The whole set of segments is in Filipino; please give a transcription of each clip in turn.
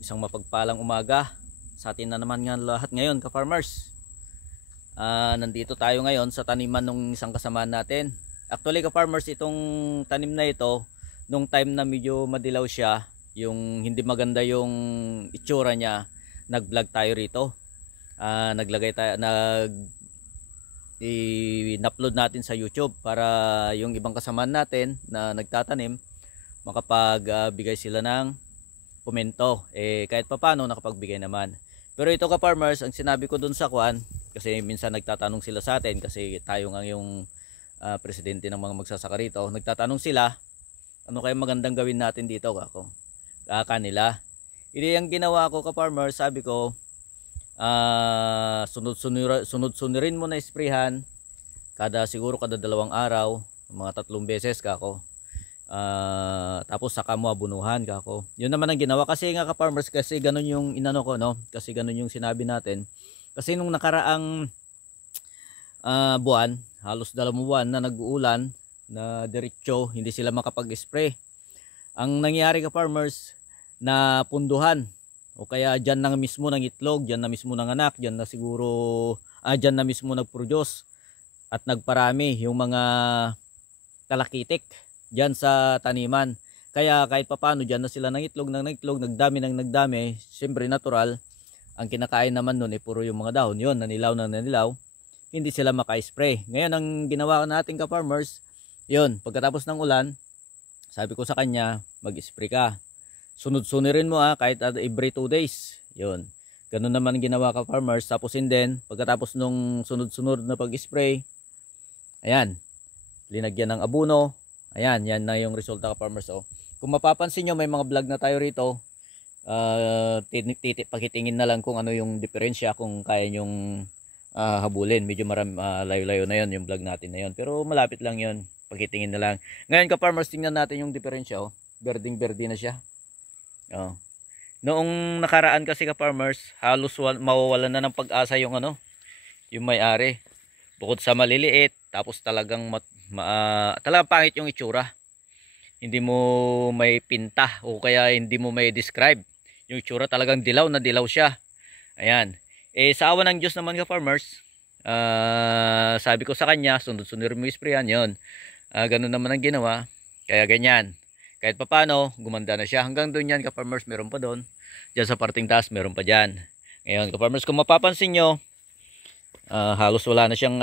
Isang mapagpalang umaga sa atin na naman nga lahat ngayon ka-farmers. Nandito tayo ngayon sa taniman ng isang kasamaan natin. Actually ka-farmers, itong tanim na ito, nung time na medyo madilaw siya, yung hindi maganda yung itsura niya, nag-vlog tayo rito. Naglagay tayo, i-upload natin sa YouTube para yung ibang kasamaan natin na nagtatanim makapagbigay sila ng komento, kahit papano nakapagbigay naman. Pero ito ka-farmers, ang sinabi ko dun sa kwan, kasi minsan nagtatanong sila sa atin, kasi tayo nga yung presidente ng mga magsasaka rito, nagtatanong sila ano kaya magandang gawin natin dito kanila. Hindi ang ginawa ko ka-farmers, sabi ko sunod-sunirin mo na isprehan siguro kada 2 araw, mga 3 beses tapos saka mo abunuhan yun naman ang ginawa, kasi nga ka-farmers, kasi ganun yung inano ko, no, kasi ganun yung sinabi natin. Kasi nung nakaraang buwan, halos 2 buwan na nag-uulan na diretso, hindi sila makapag-spray. Ang nangyari ka-farmers, na punduhan, o kaya dyan na mismo ng itlog, dyan na mismo ng anak, dyan na siguro dyan na mismo nag-produce at nagparami yung mga talakitik dyan sa taniman. Kaya kahit papano dyan na sila ng itlog, nagdami, siyempre natural, ang kinakain naman nun puro yung mga dahon, yun, nanilaw, hindi sila maka-spray. Ngayon ang ginawa natin ka-farmers, yun, pagkatapos ng ulan, sabi ko sa kanya, mag-spray ka. Sunod-sunirin mo kahit every 2 days. Yun. Ganun naman ginawa ka-farmers. Tapos din, pagkatapos nung sunod-sunod na pag-spray, ayan, linagyan ng abono. Ayan, yan na yung resulta ka-farmers. Kung mapapansin nyo, may mga vlog na tayo rito. Pakitingin na lang kung ano yung diferensya, kung kaya nyong habulin. Medyo layo-layo na yon yung vlog natin na yon. Pero malapit lang yon. Pakitingin na lang. Ngayon ka-farmers, tingnan natin yung diferensya. Berding-berde na siya. Noong nakaraan kasi ka-farmers, halos mawawalan na ng pag-asa yung yung may-ari. Bukod sa maliliit, tapos talagang talagang pangit yung itsura. Hindi mo may pinta, o kaya hindi mo may describe yung itsura. Talagang dilaw na dilaw siya. Ayan. Sa awa ng Diyos naman ka-farmers, sabi ko sa kanya, sunod-sunod mo isprayan yun. Ganun naman ang ginawa. Kaya ganyan. Kahit papano, gumanda na siya. Hanggang doon yan ka-farmers, meron pa doon. Diyan sa parting taas, meron pa dyan. Ngayon ka-farmers, kung mapapansin nyo, halos wala na siyang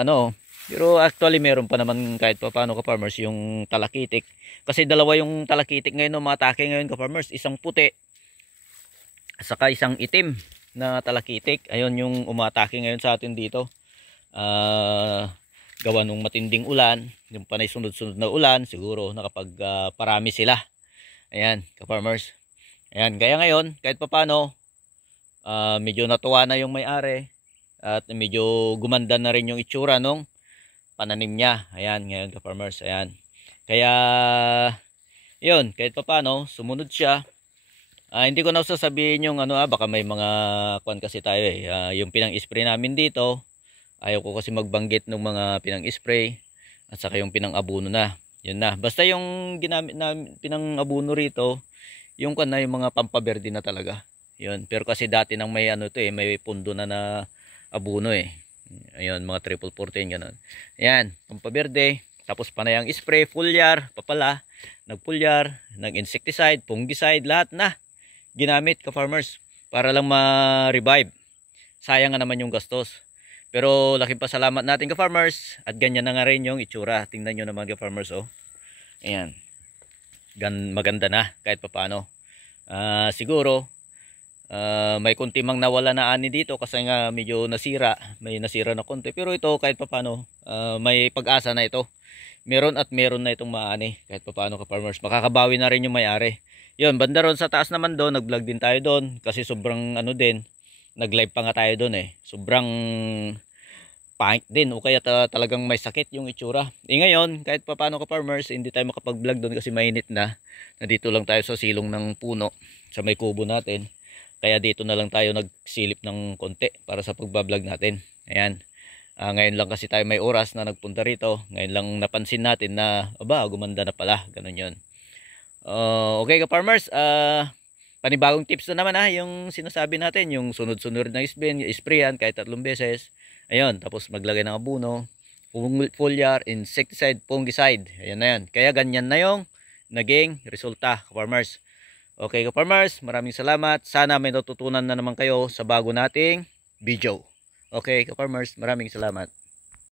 pero actually meron pa naman kahit papano ka-farmers yung talakitik. Kasi dalawa yung talakitik ngayon na umatake ngayon ka-farmers. Isang puti, saka isang itim na talakitik. Ayun yung umatake ngayon sa atin dito. Gawa nung matinding ulan, yung panay sunod-sunod na ulan, siguro nakapagparami sila. Ayan ka-farmers. Ayan, kaya ngayon kahit papano medyo natuwa na yung may-ari at medyo gumanda na rin yung itsura nung pananim niya. Ayan, ngayon ka-farmers, ayan. Kaya yun, kahit papano sumunod siya. Hindi ko na sasabihin yung baka may mga kwan kasi tayo yung pinang-spray namin dito. Ayaw ko kasi magbanggit ng mga pinang-spray at saka yung pinang-abuno na. Yun na. Basta yung ginamit na pinang-abuno rito, yung kwan na, yung mga pampaberde na talaga. Yun. Pero kasi dati nang may may pundo na abuno Ayun, mga 1414 ganun. Ayan, pampaberde. Tapos panayang spray, foliar, papala, nagfoliar, nag-insecticide, fungicide, lahat na ginamit ka-farmers para lang ma-revive. Sayang nga naman yung gastos. Pero laking pasalamat natin ka-farmers at ganyan na nga rin yung itsura. Tingnan nyo naman ka-farmers. Ayan. Maganda na kahit papano. Siguro may konti mang nawala na ani dito kasi nga medyo nasira. May nasira na konti. Pero ito kahit papano may pag-asa na ito. Meron na itong maani kahit papano ka-farmers. Makakabawi na rin yung may-ari. Yun, banda ron sa taas naman doon, nag-vlog din tayo doon kasi sobrang din. Nag-live pa nga tayo doon sobrang pangit din, o kaya talagang may sakit yung itsura. Ngayon, kahit pa paano ka-farmers, hindi tayo makapag-vlog doon kasi mainit na. Nandito lang tayo sa silong ng puno, sa may kubo natin. Kaya dito na lang tayo nagsilip ng konti para sa pagbablog natin. Ayan. Ngayon lang kasi tayo may oras na nagpunta rito. Ngayon lang napansin natin na, gumanda na pala. Ganun yun. Okay ka-farmers, panibagong tips na naman yung sinasabi natin, yung sunod-sunod na sprayan kahit 3 beses. Ayun, tapos maglagay ng abono, foliar, insecticide, fungicide. Ayan na yan. Kaya ganyan na yung naging resulta, ka-farmers. Okay, ka-farmers, maraming salamat. Sana may natutunan na naman kayo sa bago nating video. Okay, ka-farmers, maraming salamat.